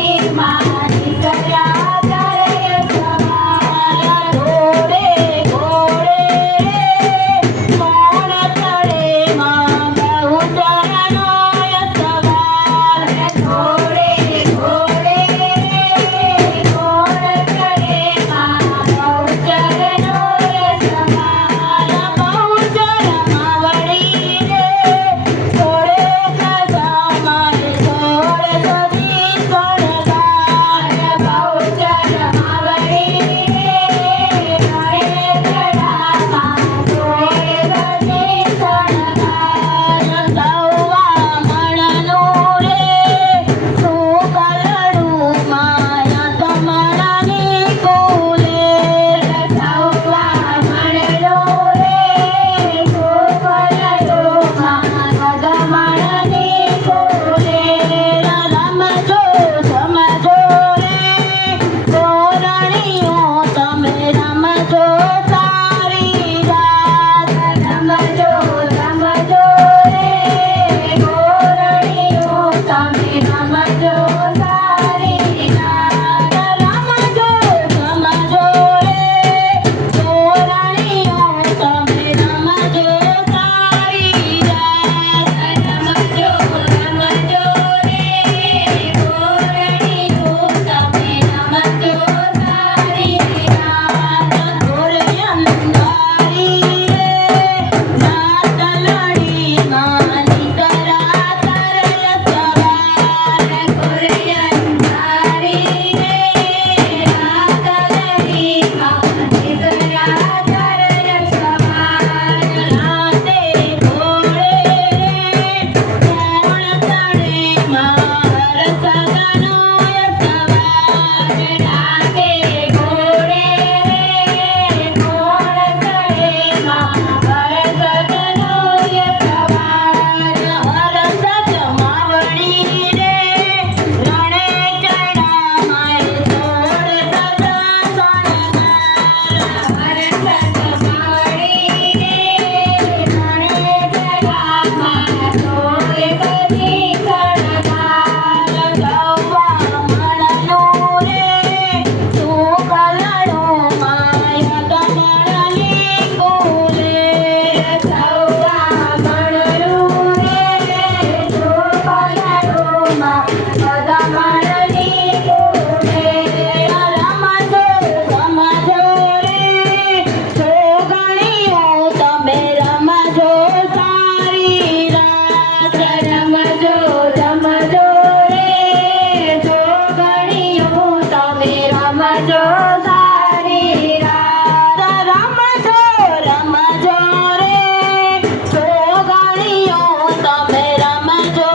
In my રમજો રે. છો ગાણીઓ તમે રમજો.